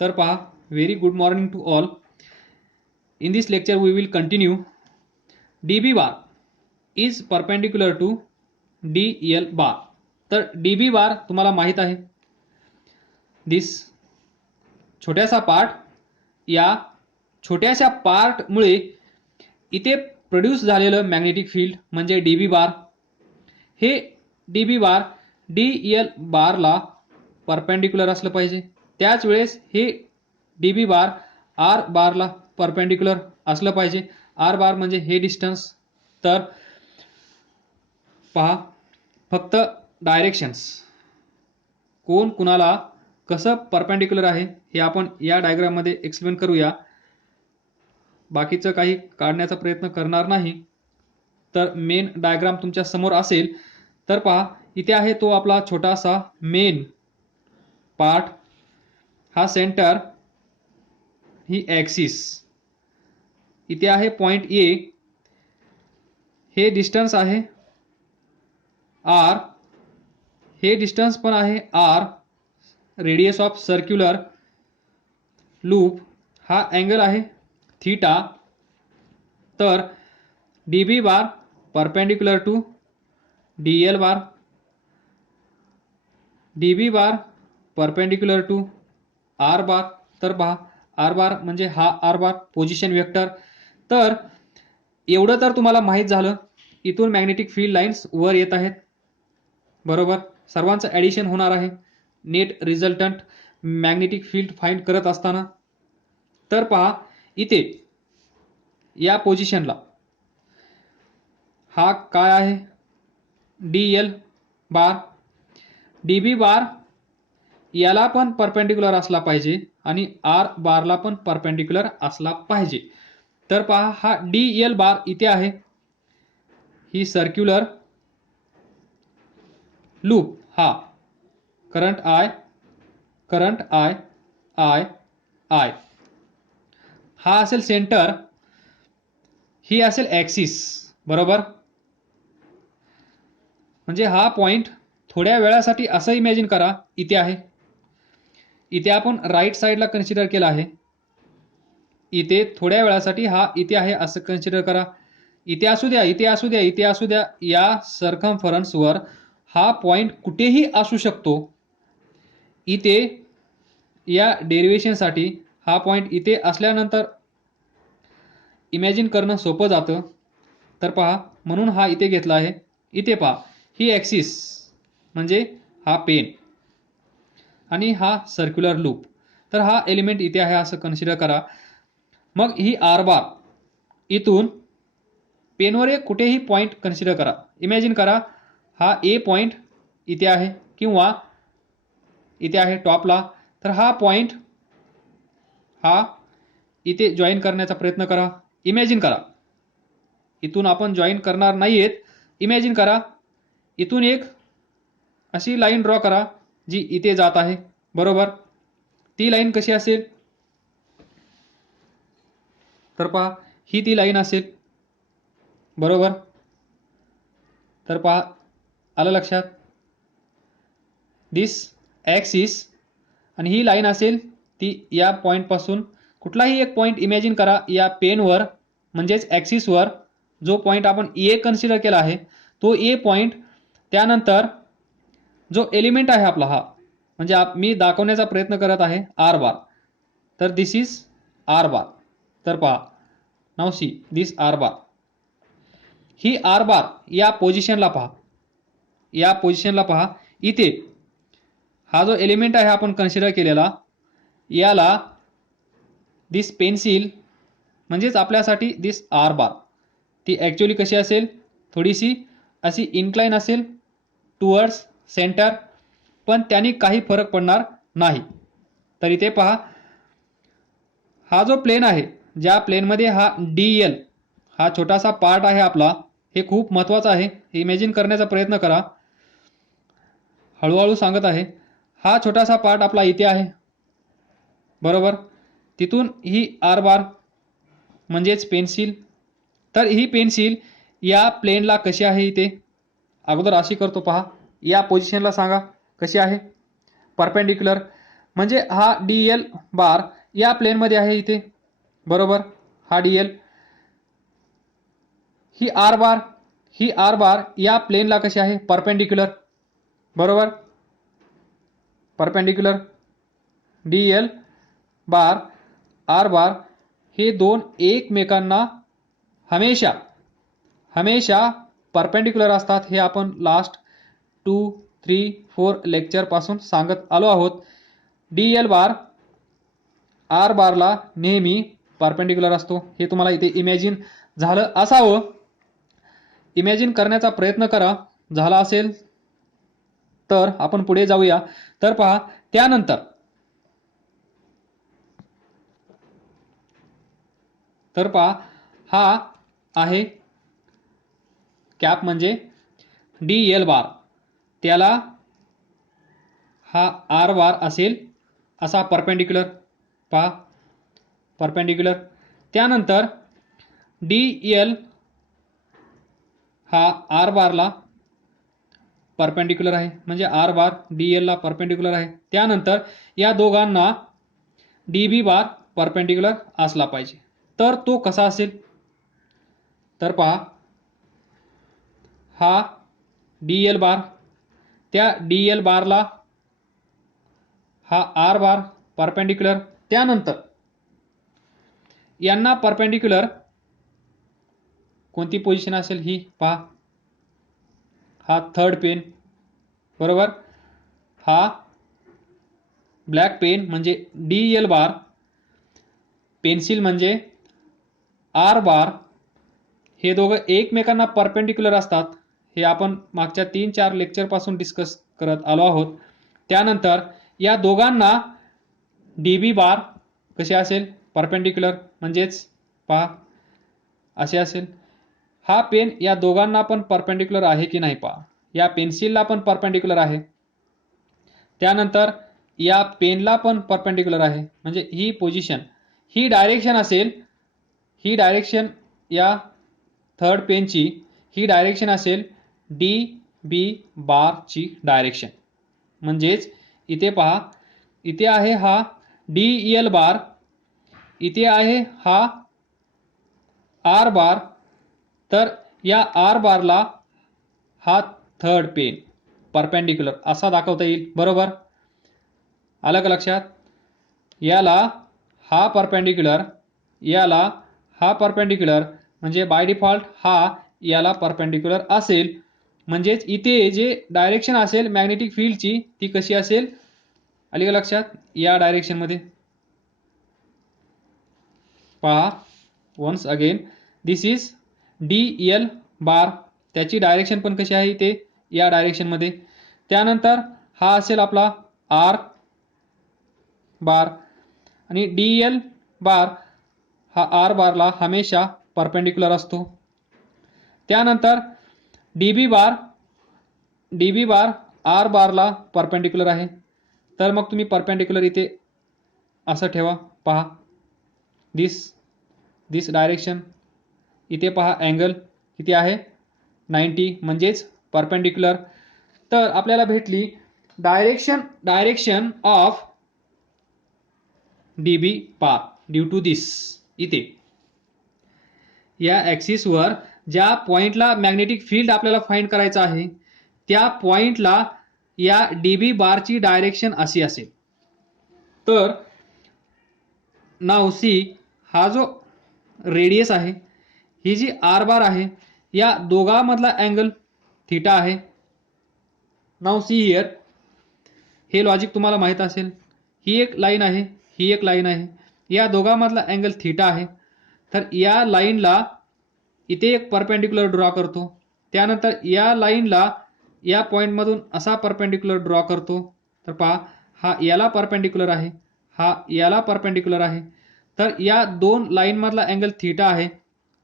तर पहा, very good morning to all. In this lecture we will continue. DB bar is perpendicular to DL bar. तर DB बार तुम्हाला माहित आहे, दिस छोट्यासा part, या छोट्याशा पार्टमुळे इथे प्रोड्यूस झालेलं मॅग्नेटिक फील्ड म्हणजे DB बार. हे DB बार DL बारला परपेंडिक्युलर असलं पाहिजे. त्याच वेळेस हे DB बार R बारला परपेंडिक्युलर असलं पाहिजे. R बार म्हणजे हे डिस्टन्स. तर पहा, फक्त डायरेक्शन्स कोण कुणाला कसं परपेंडिक्युलर आहे हे आपण या डायग्राममध्ये एक्सप्लेन करूया. बाकीचं काही काढण्याचा प्रयत्न करणार नाही. तर मेन डायग्राम तुमच्या समोर असेल. तर पहा, इथे आहे तो आपला छोटासा मेन पार्ट, हा सेंटर, ही ॲक्सिस. इथे आहे पॉइंट ए, हे डिस्टन्स आहे R, हे डिस्टन्स पण आहे R. Radius of circular loop हा अँगल आहे थीटा. तर DB bar perpendicular to DL bar, DB bar perpendicular to R bar. तर पहा, R बार म्हणजे हा R बार, पोझिशन वेक्टर. तर एवढं तर तुम्हाला माहीत झालं. इथून मॅग्नेटिक फील्ड लाईन्स वर येत आहेत, बरोबर. सर्वांचं ॲडिशन होणार आहे net resultant magnetic field find करत असताना. तर पहा, इथे या पोझिशनला हा काय आहे, DL बार. DB बार याला पण परपेंडिक्युलर असला पाहिजे आणि R बारला पण परपेंडिक्युलर असला पाहिजे. तर पहा, हा DL बार इथे आहे, ही सर्क्युलर लूप, हा करंट I, हा असेल सेंटर, ही असेल ॲक्सिस, बरोबर. म्हणजे हा पॉइंट थोड्या वेळासाठी असं इमॅजिन करा, इथे आहे. इथे आपण राईट साईडला कन्सिडर केला आहे. इथे थोड्या वेळासाठी हा इथे आहे असं कन्सिडर करा. इथे असू द्या, इथे असू द्या, इथे असू द्या, या सर्कम्फरन्सवर हा पॉइंट कुठेही असू शकतो. इथे या डेरिवेशनसाठी हा पॉइंट इथे असल्यानंतर इमॅजिन करणं सोपं जातं. तर पहा, म्हणून हा इथे घेतला आहे. इथे पहा, ही ॲक्सिस म्हणजे हा पेन आणि हा सर्क्युलर लूप. तर हा एलिमेंट इथे आहे असं कन्सिडर करा. मग ही R बार इथून पेनवर एक कुठेही पॉइंट कन्सिडर करा. इमॅजिन करा, हा A पॉइंट इथे आहे किंवा इथे आहे टॉपला. तर हा पॉइंट हा इथे जॉईन करण्याचा प्रयत्न करा. इमॅजिन करा, इथून आपण जॉईन करणार नाहीयेत. इमॅजिन करा, इथून एक अशी लाईन ड्रॉ करा जी इथे जात आहे, बरोबर. ती लाईन कशी असेल, तर पहा, ही ती लाईन असेल, बरोबर. तर पहा, आलं लक्षात, दिस ॲक्सिस, आणि ही लाईन असेल ती या पॉईंटपासून कुठलाही एक पॉईंट इमॅजिन करा या पेनवर, म्हणजेच ॲक्सिसवर. जो पॉईंट आपण ए कन्सिडर केला आहे तो ए पॉईंट. त्यानंतर जो एलिमेंट आहे आपला, हा म्हणजे मी दाखवण्याचा प्रयत्न करत आहे R बार. तर दिस इज R बार. तर पहा, नाव सी दिस R बार. ही R बार या पोझिशनला पहा, या पोझिशनला पहा. इथे हा जो एलिमेंट आहे आपण कन्सिडर केलेला, याला दिस पेन्सिल म्हणजेच आपल्यासाठी दिस R बार, ती ॲक्च्युअली कशी असेल, थोडीशी अशी इन्क्लाइन असेल टुवर्ड्स सेंटर, पण त्याने काही फरक पडणार नाही. तर इथे पहा, हा जो प्लेन आहे, ज्या प्लेनमध्ये हा DL हा छोटासा पार्ट आहे आपला, हे खूप महत्त्वाचं आहे. इमॅजिन करण्याचा प्रयत्न करा, हळूहळू सांगत आहे. हा छोटासा पार्ट आपला इथे आहे, बरोबर. तिथून ही R बार म्हणजेच पेन्सिल. तर ही पेन्सिल या प्लेनला कशी आहे, इथे अगोदर अशी करतो पहा, या पोझिशनला सांगा कशी आहे, परपेंडिक्युलर. म्हणजे हा DL बार या प्लेनमध्ये आहे इथे, बरोबर. हा DL, ही आर बार या प्लेनला कशी आहे, परपेंडिक्युलर, बरोबर. परपेंडिक्युलर DL बार आर बार हे दोन एकमेकांना हमेशा परपेंडिक्युलर असतात. हे आपण लास्ट 2, 3, 4 लेक्चर पासून सांगत आलो आहोत. DL बार आर बारला नेहमी परपेंडिक्युलर असतो. हे तुम्हाला इथे इमॅजिन झालं असावं. इमॅजिन करण्याचा प्रयत्न करा, झाला असेल तर आपण पुढे जाऊया. तर पहा, त्यानंतर हा आहे कॅप म्हणजे DL बार, त्याला हा आर बार असेल असा परपेंडिक्युलर, पहा परपेंडिक्युलर. त्यानंतर DL हा आर बारला परपेंडिक्युलर आहे, म्हणजे आर बार DL ला परपेंडिक्युलर आहे. त्यानंतर या दोघांना DB बार परपेंडिक्युलर असला पाहिजे. तर तो कसा असेल, तर पहा, हा DL बार, त्या DL बारला हा आर बार परपेंडिक्युलर. त्यानंतर यांना परपेंडिक्युलर कोणती पोझिशन असेल, ही पहा, हा थर्ड पेन, बरोबर. हा ब्लॅक पेन म्हणजे DL बार, पेन्सिल म्हणजे आर बार, हे दोघं एकमेकांना परपेंडिक्युलर असतात. हे आपण मागच्या 3-4 लेक्चर पासून डिस्कस करत आलो आहोत. त्यानंतर या दोघांना DB बार कसे असेल, परपेंडिक्युलर, म्हणजेच पहा असे असेल. हा पेन या दोघांना पण परपेंडिक्युलर आहे की नाही पहा, या पेन्सिलला पण परपेंडिक्युलर आहे, त्यानंतर या पेनला पण परपेंडिक्युलर आहे. म्हणजे ही पोझिशन, ही डायरेक्शन असेल, ही डायरेक्शन या थर्ड पेनची ही डायरेक्शन असेल DB बारची डायरेक्शन. म्हणजेच इथे पहा, इथे आहे हा DL बार, इथे आहे हा आर बार. तर या आर बारला हा थर्ड पेन परपेंडिक्युलर असा दाखवता येईल, बरोबर. आलं का लक्षात. याला हा परपेंडिक्युलर, याला हा परपेंडिक्युलर, म्हणजे बाय डिफॉल्ट हा याला परपेंडिक्युलर असेल. म्हणजेच इथे जे डायरेक्शन असेल मॅग्नेटिक फील्डची ती कशी असेल, आली का लक्षात, या डायरेक्शन मध्ये. पहा once again, this is DL bar, त्याची डायरेक्शन पण कशी आहे इथे, या डायरेक्शन मध्ये. त्यानंतर हा असेल आपला आर बार, आणि DL बार हा आर बारला हमेशा परपेंडिक्युलर असतो. त्यानंतर DB बार आर बारला परपेंडिक्युलर आहे. तर मग तुम्ही परपेंडिक्युलर इथे असं ठेवा, पहा दिस डायरेक्शन. इथे पहा अँगल किती आहे, 90, म्हणजेच परपेंडिक्युलर. तर आपल्याला भेटली direction of DB bar due to this. इथे या ॲक्सिसवर ज्या पॉइंटला मॅग्नेटिक फील्ड आपल्याला फाइंड करायचं आहे, त्या पॉइंटला या DB बारची डायरेक्शन अशी असेल. तर नाव सी, हा जो रेडियस आहे, ही जी आर बार आहे, या दोघांमधला अँगल थीटा आहे. नाव सी हियर, हे लॉजिक तुम्हाला माहित असेल. ही एक लाईन आहे, ही एक लाईन आहे, या दोघांमधला अँगल थीटा आहे. तर या लाईनला इथे एक परपेंडिक्युलर ड्रॉ करतो. त्यानंतर या लाईनला या पॉइंटमधून असा परपेंडिक्युलर ड्रॉ करतो. तर पहा, हा याला परपेंडिक्युलर आहे, हा याला परपेंडिक्युलर आहे. तर या दोन लाईन मधला अँगल थीटा आहे.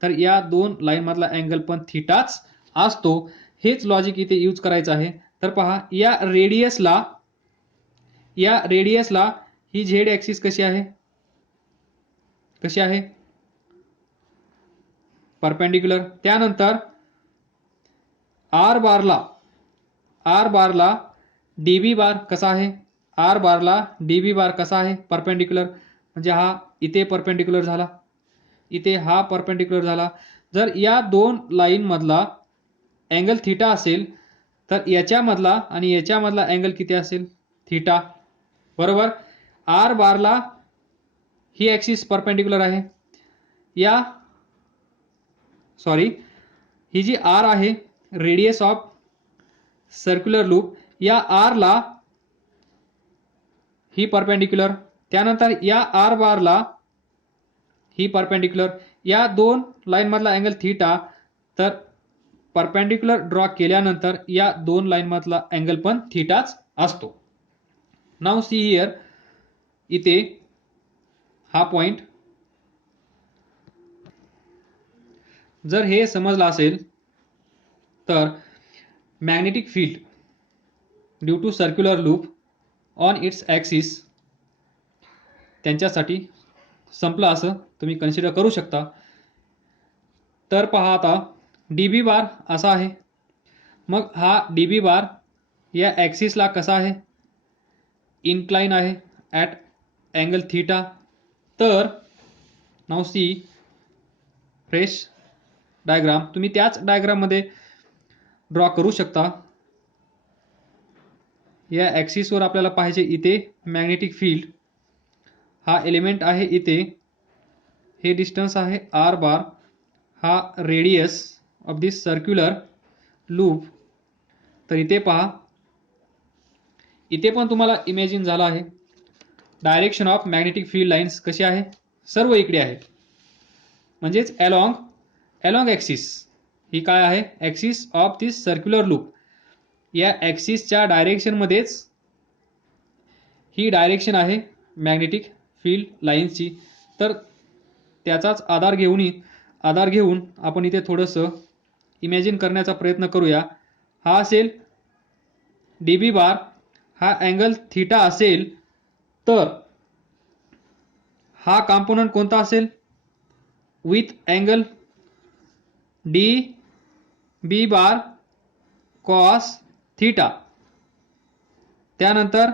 तर या दोन लाईन मधला अँगल पण थीटाच असतो. हेच लॉजिक इथे यूज करायचं आहे. तर पहा, या रेडियसला ही झेड ॲक्सिस कशी आहे, परपेंडिक्युलर. त्यानंतर आर बारला DB बार कसा आहे, आर बारला डी बी बार कसा आहे परपेंडिक्युलर, म्हणजे हा इथे परपेंडिक्युलर झाला, इथे हा परपेंडिक्युलर झाला. जर या दोन लाईन मधला अँगल थीटा असेल तर याच्यामधला आणि याच्यामधला अँगल किती असेल थीटा, बरोबर. आर बारला ही ॲक्सिस परपेंडिक्युलर आहे, या सॉरी ही जी आर आहे रेडियस ऑफ सर्क्युलर लूप, या आर ला ही परपेंडिक्युलर, त्यानंतर या आर बारला ही परपेंडिक्युलर, या दोन लाईन मधला अँगल थीटा, तर परपेंडिक्युलर ड्रॉ केल्यानंतर या दोन लाईन मधला अँगल पण थीटाच असतो. नाउ सी हियर, इथे हा पॉइंट जर हे समजलं असेल तर magnetic field due to circular loop on its axis त्यांच्यासाठी संपलं असं तुम्ही कन्सिडर करू शकता. तर पहा आता डी बी बार असा आहे, मग हा डी बी बार या ॲक्सिसला कसा आहे इन्क्लाइन आहे ॲट अँगल थीटा. तर नाउ सी फ्रेश डायग्राम, तुम्ही त्याच डायग्राममध्ये ड्रॉ करू शकता. या ॲक्सिसवर आपल्याला पाहिजे इथे मॅग्नेटिक फील्ड, हा एलिमेंट आहे इथे, हे डिस्टन्स आहे आर बार, हा radius of this circular loop. तर इथे पहा, इथे पण तुम्हाला इमॅजिन झाला आहे direction of magnetic field lines कशी आहे, सर्व इकडे आहे, म्हणजेच अलॉंग ॲक्सिस. ही काय आहे axis of this circular loop, या ॲक्सिसच्या डायरेक्शनमध्येच ही डायरेक्शन आहे मॅग्नेटिक फील्ड लाईन्सची. तर त्याचाच आधार घेऊन आपण इथे थोडंसं इमॅजिन करण्याचा प्रयत्न करूया. हा असेल डी बी बार, हा अँगल थीटा असेल, तर हा कॉम्पोनंट कोणता असेल with angle d B bar cos theta. त्यानंतर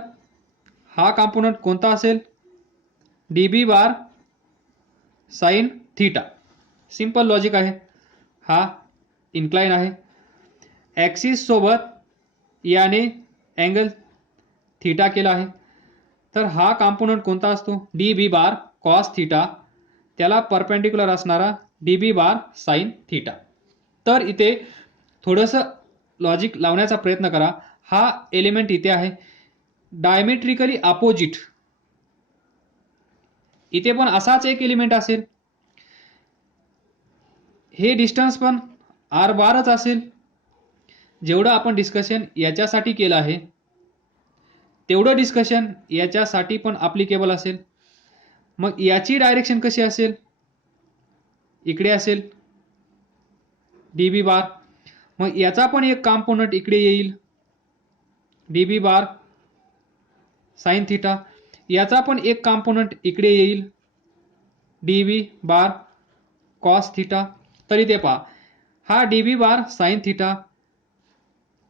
हा कॉम्पोनंट कोणता असेल d B bar sine theta. Simple logic आहे. हा इन्क्लाइन आहे, ॲक्सिस सोबत याने अँगल थीटा केला आहे, तर हा कॉम्पोनंट कोणता असतो d B bar cos theta, त्याला परपेंडिक्युलर असणारा d B bar sine theta. तर इथे थोडंसं लॉजिक लावण्याचा प्रयत्न करा. हा एलिमेंट इथे आहे डायमेट्रिकली अपोजिट, इथे पण असाच एक एलिमेंट असेल, हे डिस्टन्स पण आर बारच असेल. जेवढं आपण डिस्कशन याच्यासाठी केलं आहे तेवढं डिस्कशन याच्यासाठी पण अप्लिकेबल असेल. मग याची डायरेक्शन कशी असेल, इकडे असेल डी बी बार, मग याचा पण एक कॉम्पोनंट इकडे येईल d B bar sine theta, याचा पण एक कॉम्पोनंट इकडे येईल d B bar cos theta. तर इथे पहा, हा d B bar sine theta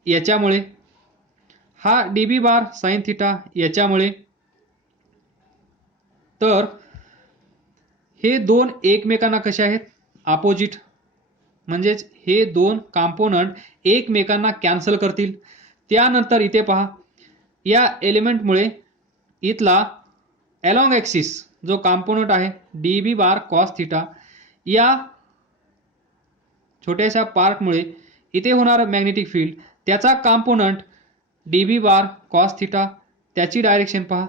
याच्यामुळे, हा d B bar sine theta याच्यामुळे, तर हे दोन एकमेकांना कसे आहेत अपोजिट, म्हणजेच हे दोन कॉम्पोनंट एकमेकांना कॅन्सल करतील. त्यानंतर इथे पहा, या एलिमेंटमुळे इथला अलॉंग ॲक्सिस जो कॉम्पोनंट आहे d B bar cos theta, या छोट्याशा पार्टमुळे इथे होणारा मॅग्नेटिक फील्ड, त्याचा component d B bar cos theta, त्याची डायरेक्शन पहा,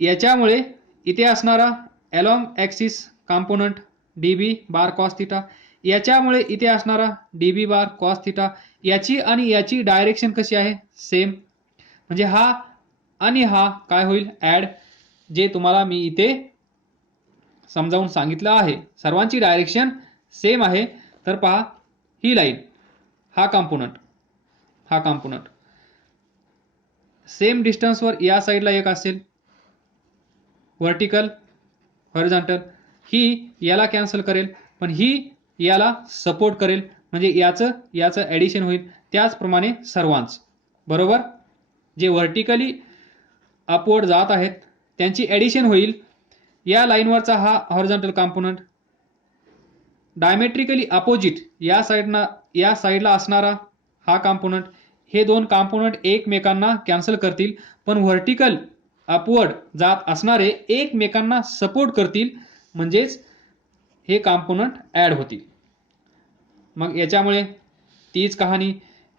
याच्यामुळे इथे असणारा along axis component d B bar cos theta, याच्यामुळे इथे असणारा d B bar cos theta, याची आणि याची डायरेक्शन कशी आहे सेम, म्हणजे हा आणि हा काय होईल ॲड, जे तुम्हाला मी इथे समजावून सांगितलं आहे. सर्वांची डायरेक्शन सेम आहे. तर पहा, ही लाईन, हा कॉम्पोनंट सेम डिस्टन्सवर या साईडला एक असेल व्हर्टिकल हॉरिझॉन्टल, ही याला कॅन्सल करेल, पण ही याला सपोर्ट करेल, म्हणजे याचं ॲडिशन होईल. त्याचप्रमाणे सर्वांच बरोबर, जे व्हर्टिकली अपवर्ड जात आहेत त्यांची ॲडिशन होईल. या लाईनवरचा हा हॉरिझॉन्टल कॉम्पोनंट डायमेट्रिकली अपोजिट या साईडला असणारा हा कॉम्पोनंट, हे दोन कॉम्पोनंट एकमेकांना कॅन्सल करतील, पण व्हर्टिकल अपवर्ड जात असणारे एकमेकांना सपोर्ट करतील, म्हणजेच हे कॉम्पोनंट ॲड होतील. मग याच्यामुळे तीच कहाणी,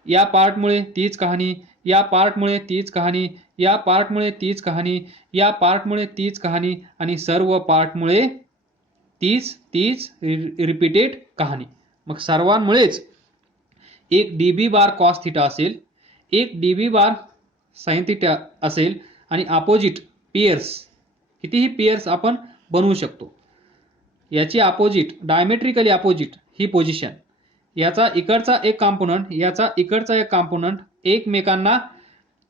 या पार्टमुळे तीच कहाणी, या पार्टमुळे तीच कहाणी, या पार्टमुळे तीच कहाणी, या पार्टमुळे तीच कहाणी आणि सर्व पार्टमुळे तीच रिपीटेड कहाणी. मग सर्वांमुळेच एक dB बार कॉस थिटा असेल, एक dB बार साइन थिटा असेल आणि अपोजिट पेयर्स, कितीही पेयर्स आपण बनवू शकतो. याची अपोजिट, डायमेट्रिकली अपोजिट ही पोझिशन, याचा इकडचा एक कॉम्पोनंट, याचा इकडचा एक कॉम्पोनंट एकमेकांना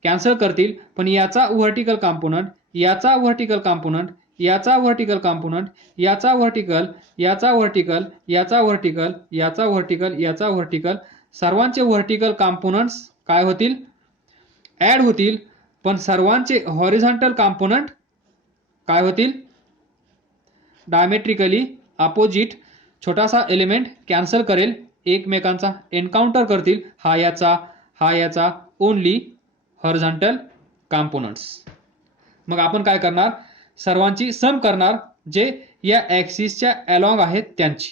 कॅन्सल करतील, पण याचा व्हर्टिकल कॉम्पोनंट, याचा व्हर्टिकल कॉम्पोनंट, याचा व्हर्टिकल कॉम्पोनंट, याचा व्हर्टिकल, याचा व्हर्टिकल, याचा व्हर्टिकल, याचा व्हर्टिकल, याचा व्हर्टिकल, सर्वांचे व्हर्टिकल कॉम्पोनंट्स काय होतील? ॲड होतील, पण सर्वांचे हॉरिझॉन्टल कॉम्पोनंट काय होतील? डायमेट्रिकली अपोजिट छोटासा एलिमेंट कॅन्सल करेल, एकमेकांचा एन्काउंटर करतील, हा याचा ओनली हॉरिझॉन्टल कॉम्पोनंट्स. मग आपण काय करणार? सर्वांची सम करणार जे या ॲक्सिसच्या अलॉंग आहेत त्यांची,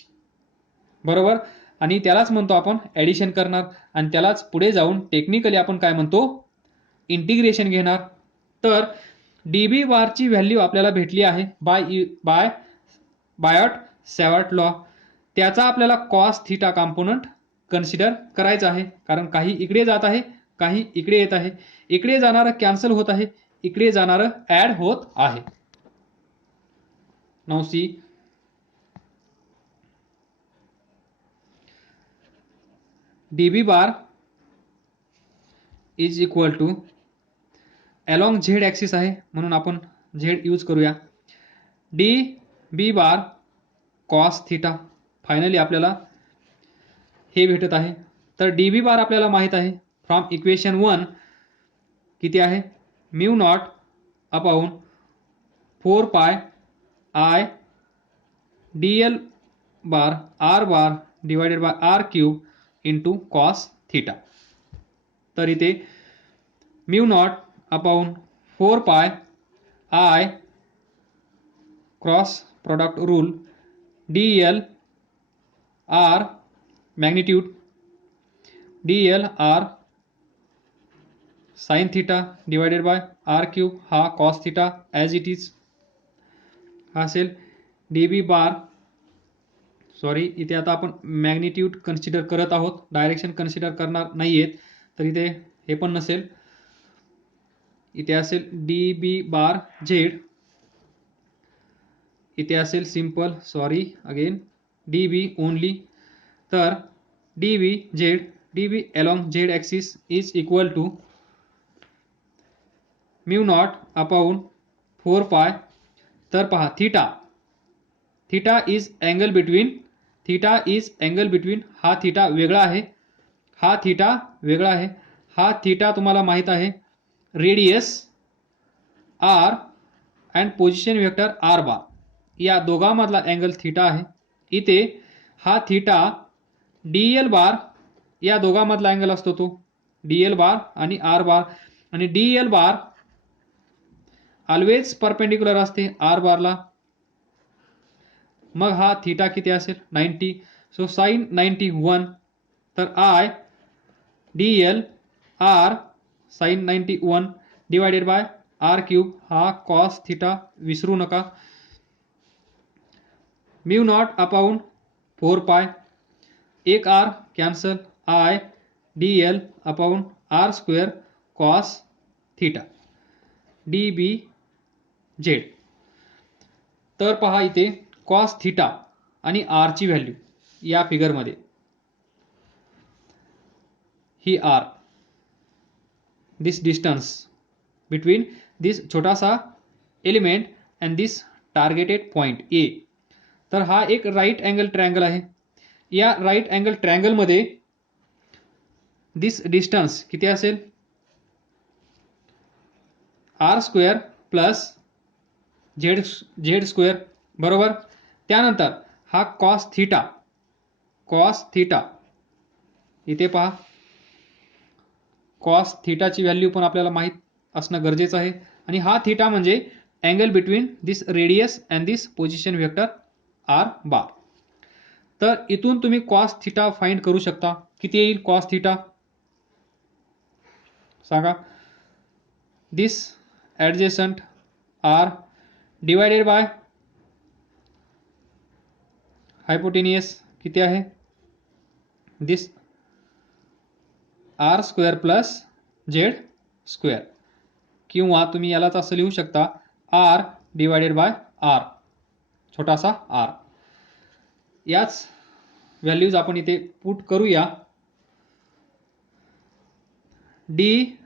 बरोबर. आणि त्यालाच म्हणतो आपण ॲडिशन करणार, आणि त्यालाच पुढे जाऊन टेक्निकली आपण काय म्हणतो? इंटिग्रेशन घेणार. तर dB बारची व्हॅल्यू आपल्याला भेटली आहे बाय बायट-सॅवर्ट लॉ. त्याचा आपल्याला कॉस थिटा कॉम्पोनंट कन्सिडर करायचा आहे, कारण काही इकडे जात आहे, काही इकडे येत आहे, इकडे जाणारं कॅन्सल होत आहे, इकडे जाणारं ॲड होत आहे. Now see, dB bar is equal to along Z axis आहे म्हणून आपण झेड यूज करूया. dB bar cos theta, finally आपल्याला हे भेटत आहे. तर dB बार आपल्याला माहित आहे फ्रॉम इक्वेशन 1 किती आहे? Mu not upon 4 pi I dl bar r bar divided by r cube into cos theta. तर इथे mu not upon 4 pi I cross product rule dl r magnitude dl r sine theta divided by r cube, हा cos theta as it is हा असेल. dB बार, sorry इथे आता आपण magnitude consider करत आहोत, डायरेक्शन कन्सिडर करणार नाही आहेत, तर इथे हे पण नसेल, इथे असेल dB बार झेड, इथे असेल simple, sorry again dB only. तर dB Z, dB along Z axis is equal to mu not upon 4 pi. तर पहा थिटा इज अँगल बिटवीन, हा थिटा वेगळा आहे, हा थिटा वेगळा आहे, हा थिटा तुम्हाला माहित आहे radius r and position vector r bar, या दोघांमधला अँगल थिटा आहे. इथे हा थिटा dl बार, या दोघांमधला अँगल असतो तो dl बार आणि r बार, आणि dl बार ऑलवेज परपेंडिक्युलर असते r बारला. मग हा थिटा किती असेल? 90. So sine 91. तर I dl r sine 91 divided by r cube, हा कॉस थिटा विसरू नका. म्यू नॉट अपॉन 4 पाय, एक r cancel, I dl upon r square cos theta dB Z. तर पहा इथे कॉस थिटा आणि r ची व्हॅल्यू या फिगरमध्ये, ही r, this distance between this छोटासा element and this targeted point A. तर हा एक राईट अँगल ट्रायंगल आहे. या राईट अँगल ट्रायंगलमध्ये दिस डिस्टन्स किती असेल? R square plus Z square बरोबर. त्यानंतर हा कॉस थीटा इथे पहा, कॉस थीटाची व्हॅल्यू पण आपल्याला माहीत असणं गरजेचं आहे. आणि हा थीटा म्हणजे angle between this radius and this position vector R bar. तर इथून तुम्ही कॉस थीटा फाइंड करू शकता. किती येईल कॉस थीटा सांगा. This adjacent r divided by hypotenuse किती आहे, this r square plus Z square, किंवा तुम्ही यालाच असं लिहू शकता आर डिवायडेड बाय आर, छोटासा आर. याच व्हॅल्यूज आपण इथे पुट करूया. D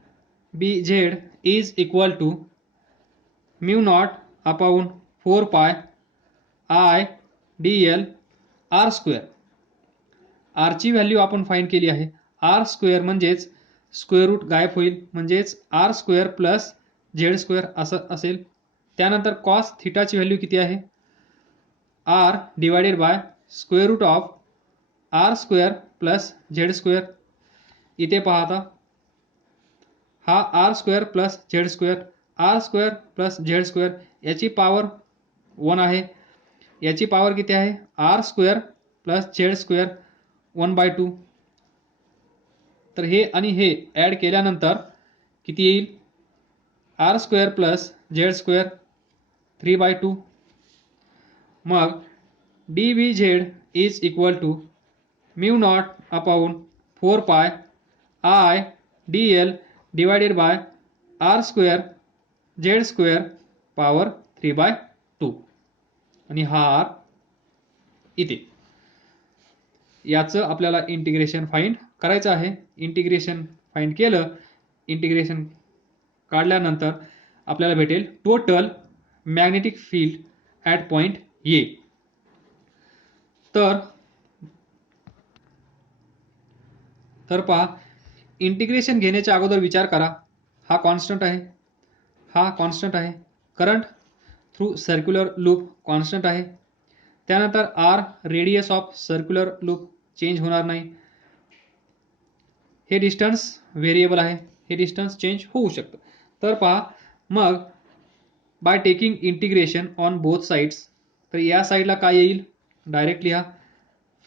B Z is equal to mu not upon 4 pi I d l r square. आरची व्हॅल्यू आपण फाइंड केली आहे. आर स्क्वेअर म्हणजेच स्क्वेअर रूट गायब होईल, म्हणजेच r square plus Z square असं असेल. त्यानंतर कॉस थीटाची व्हॅल्यू किती आहे, R divided by square root of R square plus Z square. इथे पहा आता, हा R square plus Z square, R square plus Z square, याची पॉवर 1 आहे. याची पॉवर किती आहे, R square plus Z square 1/2. तर हे आणि हे ॲड केल्यानंतर किती येईल, R square plus Z square 3/2. मग d B Z is equal to mu not upon 4 pi I d l divided by R square Z square power 3/2. आणि हा आर इथे. याचं आपल्याला इंटिग्रेशन फाइंड करायचं आहे. इंटिग्रेशन फाइंड केलं, इंटिग्रेशन काढल्यानंतर आपल्याला भेटेल total magnetic field at point A. तर पहा, इंटिग्रेशन घेण्याच्या अगोदर विचार करा, हा कॉन्स्टंट आहे, हा कॉन्स्टंट आहे, current through circular loop constant आहे. त्यानंतर R radius of circular loop change होणार नाही. हे डिस्टन्स व्हेरिएबल आहे, हे डिस्टन्स चेंज होऊ शकतं. तर पहा, मग by taking integration on both sides, तर या साईडला काय येईल, डायरेक्ट लिहा,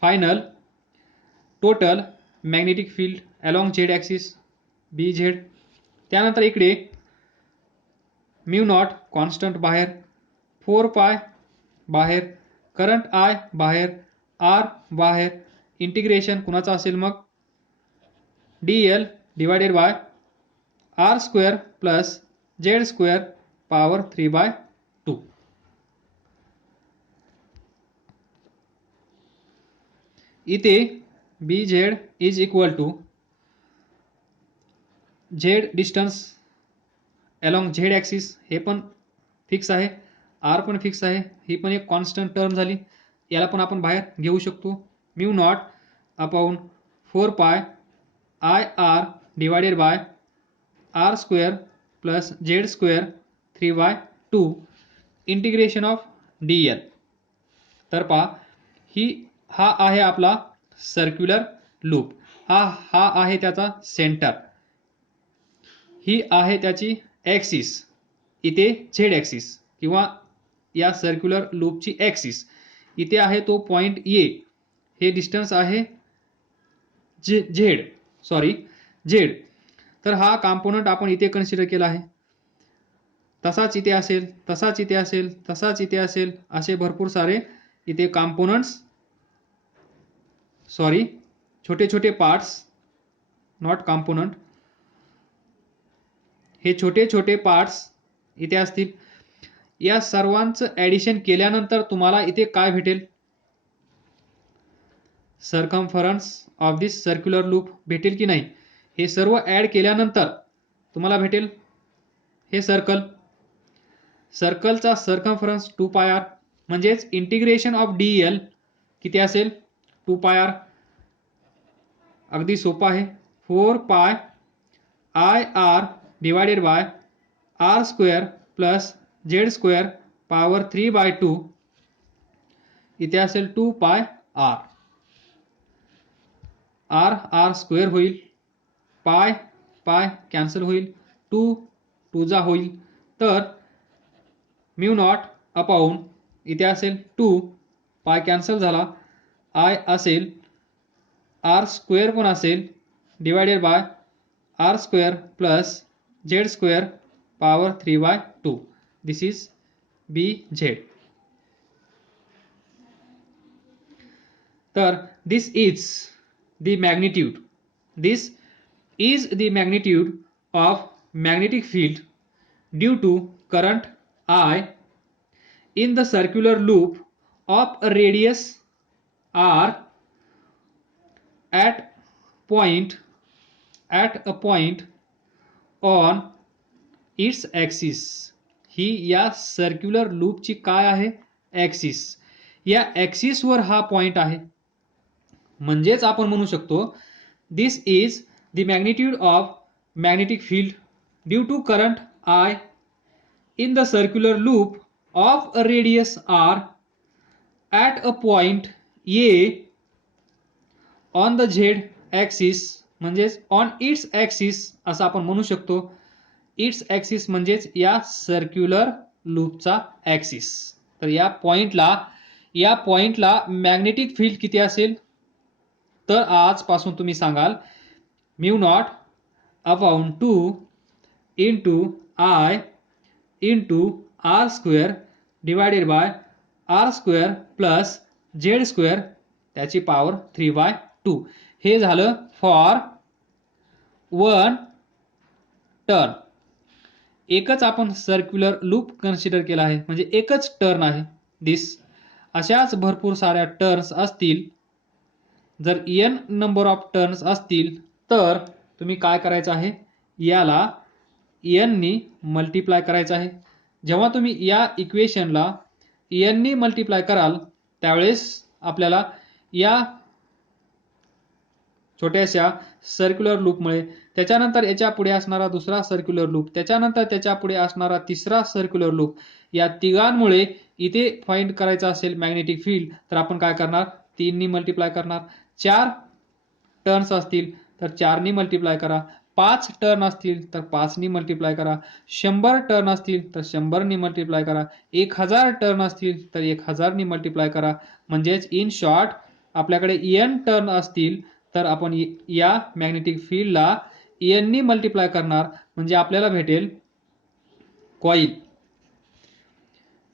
final total magnetic field along Z axis B z. त्यानंतर इकडे म्यू नॉट कॉन्स्टंट बाहेर, 4 पाय बाहेर, करंट आय बाहेर, आर बाहेर, इंटिग्रेशन कुणाचं असेल मग, d l divided by R square plus Z square power 3/2. इथे B Z is equal to z distance along Z axis, हे पण फिक्स आहे, आर पण फिक्स आहे, ही पण एक कॉन्स्टंट टर्म झाली. याला पण आपण बाहेर घेऊ शकतो. Mu naught upon 4 pi I R divided by R square plus Z square 3/2 integration of D L. तर पहा, हा आहे आपला सर्क्युलर लूप, हा आहे त्याचा सेंटर, ही आहे त्याची ॲक्सिस, इथे झेड ॲक्सिस किंवा या सर्क्युलर लूपची ॲक्सिस. इथे आहे तो पॉइंट ए, हे डिस्टन्स आहे झेड. तर हा कॉम्पोनंट आपण इथे कन्सिडर केला आहे. तसाच इथे असेल, तसाच इथे असेल, तसाच इथे असेल, असे भरपूर सारे इथे कॉम्पोनंट्स, छोटे छोटे पार्ट्स, नॉट कॉम्पोनंट, हे छोटे छोटे पार्ट्स इथे असतील. या सर्वांचं ॲडिशन केल्यानंतर तुम्हाला इथे काय भेटेल, circumference of this circular loop भेटेल की नाही. हे सर्व ॲड केल्यानंतर तुम्हाला भेटेल हे सर्कलचा सर्कम्फरन्स 2πr, म्हणजेच इंटिग्रेशन ऑफ डी एल किती असेल, 2πr. अगदी सोपं आहे, 4 pi I R divided by R square plus Z square power 3/2 इथे असेल 2 पाय आर. आर आर स्क्वेअर होईल, पाय पाय कॅन्सल होईल, 2 2 जा होईल, तर म्यू नॉट अपॉन इथे असेल 2 पाय कॅन्सल झाला, आय असेल आर स्क्वेअर पण असेल divided by R square plus Z square power 3/2. This is B Z. तर this is the magnitude. This is the magnitude of magnetic field due to current I in the circular loop of a radius r at a point on its axis. ही या circular लूपची काय आहे? Axis. या ॲक्सिसवर हा point आहे. म्हणजेच आपण म्हणू शकतो this is the magnitude of magnetic field due to current I in the circular loop of a radius r at a point A on the z axis. म्हणजेच ऑन इट्स ॲक्सिस असं आपण म्हणू शकतो. इट्स ॲक्सिस म्हणजेच या circular लूपचा axis. तर या पॉइंटला मॅग्नेटिक फील्ड किती असेल? तर आजपासून तुम्ही सांगाल mu not upon 2 into I into R square divided by R square plus Z square त्याची पॉवर 3/2. हे झालं फॉर 1 टर्न. एकच आपण सर्क्युलर लूप कन्सिडर केला आहे, म्हणजे एकच टर्न आहे दिस. अशाच भरपूर साऱ्या टर्न्स असतील. जर n नंबर ऑफ टर्न्स असतील तर तुम्ही काय करायचं आहे? याला n नी मल्टिप्लाय करायचं आहे. जेव्हा तुम्ही या इक्वेशनला n नी मल्टिप्लाय कराल त्यावेळेस आपल्याला या छोट्याशा सर्क्युलर लूपमुळे, त्याच्यानंतर याच्या पुढे असणारा दुसरा सर्क्युलर लूप, त्याच्यानंतर त्याच्या पुढे असणारा तिसरा सर्क्युलर लूप, या तिघांमुळे इथे फाइंड करायचं असेल मॅग्नेटिक फील्ड तर आपण काय करणार? 3 नी मल्टिप्लाय करणार. 4 टर्न्स असतील तर 4 नी मल्टिप्लाय करा. 5 टर्न असतील तर 5 नी मल्टिप्लाय करा. 100 टर्न असतील तर 100 नी मल्टिप्लाय करा. 1000 टर्न असतील तर 1000 नी मल्टिप्लाय करा. म्हणजेच इन शॉर्ट आपल्याकडे n टर्न असतील तर आपण या मॅग्नेटिक फील्डला n नी मल्टिप्लाय करणार. म्हणजे आपल्याला भेटेल कॉईल.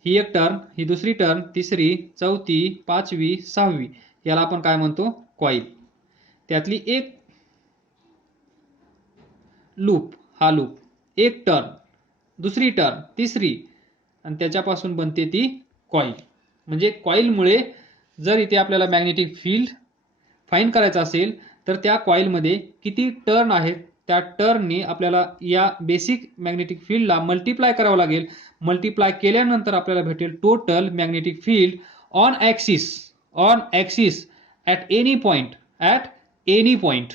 ही एक टर्न, ही दुसरी टर्न, तिसरी, चौथी, पाचवी, सहावी, याला आपण काय म्हणतो? कॉईल. त्यातली एक लूप, हा लूप, एक टर्न, दुसरी टर्न, तिसरी, आणि त्याच्यापासून बनते ती कॉईल. म्हणजे कॉईलमुळे जर इथे आपल्याला मॅग्नेटिक फील्ड फाइंड करायचं असेल तर त्या कॉईलमध्ये किती टर्न आहेत त्या टर्ननी आपल्याला या बेसिक मॅग्नेटिक फील्डला मल्टिप्लाय करावं लागेल. मल्टिप्लाय केल्यानंतर आपल्याला भेटेल total magnetic field on axis at any point.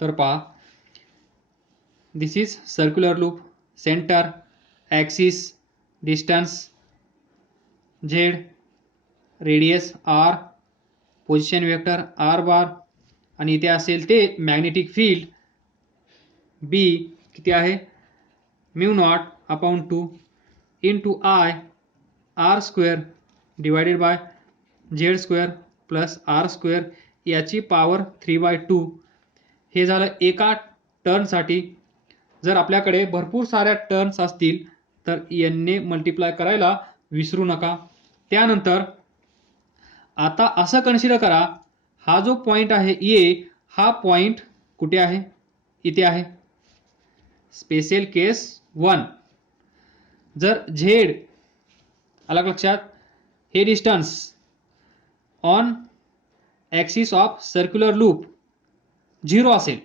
तर पहा, this is circular loop, centre, axis, distance z, radius r, position vector R bar, आणि इथे असेल ते मॅग्नेटिक फील्ड बी किती आहे? Mu not upon 2 into I R square divided by z square plus r square याची power 3/2. हे झालं एका टर्नसाठी. जर आपल्याकडे भरपूर साऱ्या टर्न्स असतील तर n ने मल्टिप्लाय करायला विसरू नका. त्यानंतर आता असं कन्सिडर करा, हा जो पॉइंट आहे ए, हा पॉइंट कुठे आहे? इथे आहे. स्पेशल केस 1. जर झेड अलग लक्षात, हे distance on axis of circular loop 0 असेल,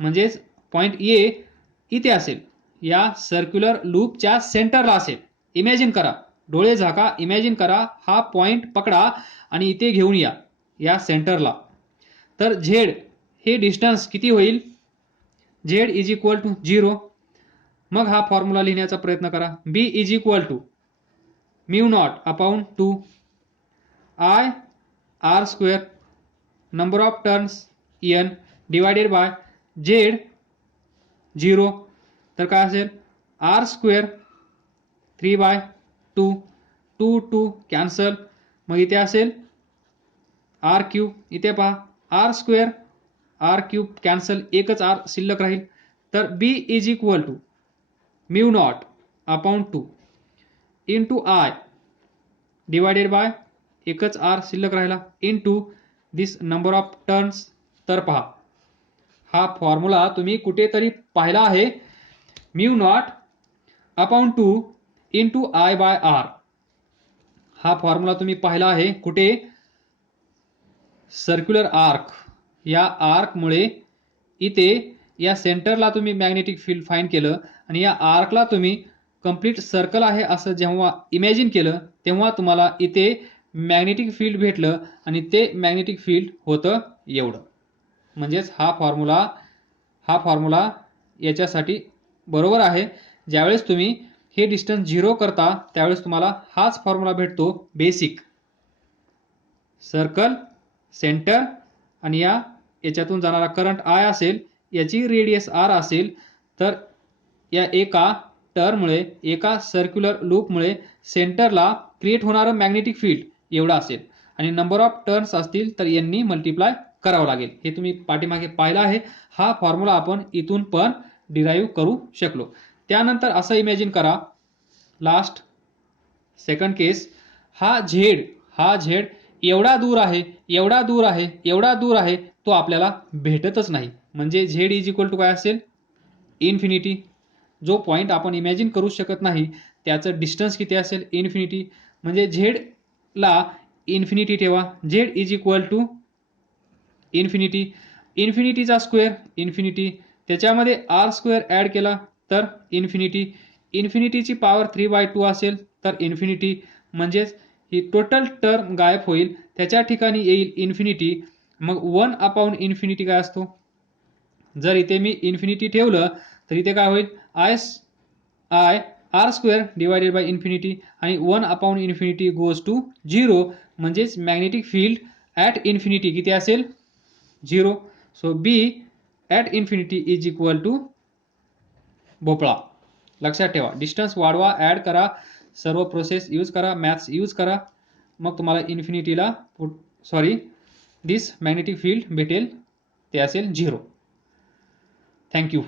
म्हणजेच पॉइंट ए इथे असेल, या सर्क्युलर लूपच्या सेंटरला असेल. इमॅजिन करा, डोळे झाका, इमॅजिन करा, हा पॉइंट पकडा आणि इथे घेऊन या सेंटरला. तर झेड हे डिस्टन्स किती होईल? Z is equal to 0. मग हा फॉर्म्युला लिहिण्याचा प्रयत्न करा. B is equal to mu not upon 2 I R square number of turns n divided by z 0. तर काय असेल आर स्क्वेअर 3/2 2 2 कॅन्सल. मग इथे असेल आर क्यूब. इथे पहा R square R cube cancel, एकच आर शिल्लक राहील. तर B is equal to mu not upon 2 into I divided by एकच आर शिल्लक राहिला into this number of turns. तर पहा हा फॉर्म्युला तुम्ही कुठेतरी पाहिला आहे. Mu not upon 2 into I by R हा फॉर्म्युला तुम्ही पाहिला आहे कुठे? Circular arc. या आर्कमुळे इथे या सेंटरला तुम्ही मॅग्नेटिक फील्ड फाइंड केलं आणि या आर्कला तुम्ही कंप्लीट सर्कल आहे असं जेव्हा इमॅजिन केलं तेव्हा तुम्हाला इथे मॅग्नेटिक फील्ड भेटलं आणि ते मॅग्नेटिक फील्ड होतं एवढं. म्हणजेच हा फॉर्म्युला याच्यासाठी बरोबर आहे. ज्यावेळेस तुम्ही हे डिस्टन्स 0 करता त्यावेळेस तुम्हाला हाच फॉर्म्युला भेटतो. बेसिक सर्कल सेंटर आणि याच्यातून जाणारा करंट आय असेल, याची रेडियस आर असेल, तर या एका टर्ममुळे एका सर्क्युलर लूपमुळे सेंटरला क्रिएट होणारं मॅग्नेटिक फील्ड एवढं असेल आणि नंबर ऑफ टर्न्स असतील तर यांनी मल्टिप्लाय करावं लागेल. हे तुम्ही पाठीमागे पाहिलं आहे. हा फॉर्म्युला आपण इथून पण डिराईव्ह करू शकलो. त्यानंतर असं इमॅजिन करा लास्ट सेकंड केस हा झेड एवढा दूर आहे तो आपल्याला भेटतच नाही. म्हणजे झेड इज इक्वल टू काय असेल इन्फिनिटी. जो पॉइंट आपण इमॅजिन करू शकत नाही त्याचं डिस्टन्स किती असेल इन्फिनिटी. म्हणजे झेडला इन्फिनिटी ठेवा. Z is equal to infinity. इन्फिनिटीचा स्क्वेअर इन्फिनिटी, त्याच्यामध्ये आर स्क्वेअर ॲड केला तर इन्फिनिटी. इन्फिनिटीची पॉवर 3/2 असेल तर इन्फिनिटी. म्हणजेच ही टोटल टर्म गायब होईल. त्याच्या ठिकाणी येईल इन्फिनिटी. मग 1 अपॉन इन्फिनिटी काय असतो? जर इथे मी इन्फिनिटी ठेवलं तर इथे काय होईल I R square divided by infinity आणि 1 अपॉन इन्फिनिटी गोज टू 0. म्हणजेच मॅग्नेटिक फील्ड ॲट इन्फिनिटी किती असेल 0. So B at infinity is equal to भोपळा. लक्षात ठेवा डिस्टन्स वाढवा, ॲड करा, सर्व प्रोसेस यूज करा, मॅथ्स यूज करा. मग तुम्हाला इन्फिनिटीला दिस मॅग्नेटिक फील्ड भेटेल, ते असेल 0. थँक्यू.